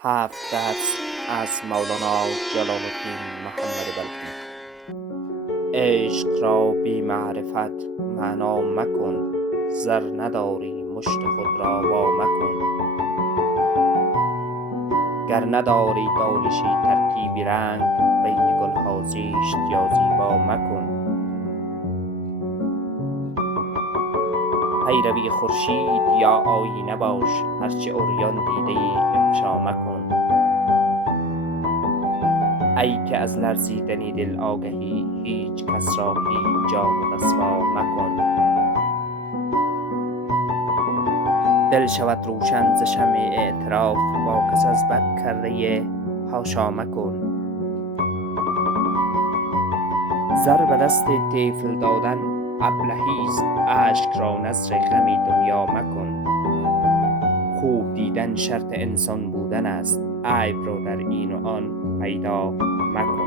هفت درس از مولانا جلال الدین محمد بلخی. عشق را بی معرفت معنا مکن، زر نداری مشت خود را وا مکن. گر نداری دانشی ترکیبی رنگ، بین گلها زشت یا زیبا مکن. پیروی خورشید یا آینه باش، هرچه عریان دیده افشا مکن. ای که از لرزیدنی دل آگهی، هیچ کس را هیچ جا رسوا مکن. دل شود روشن ز شمع اعتراف، با کس از بد کرده حاشا مکن. زر به دست طفل دادن ابلهی است، اشک را نذر غم دنیا مکن. خوب دیدن شرط انسان بودن است، عیب را در این و آن پیدا مکن.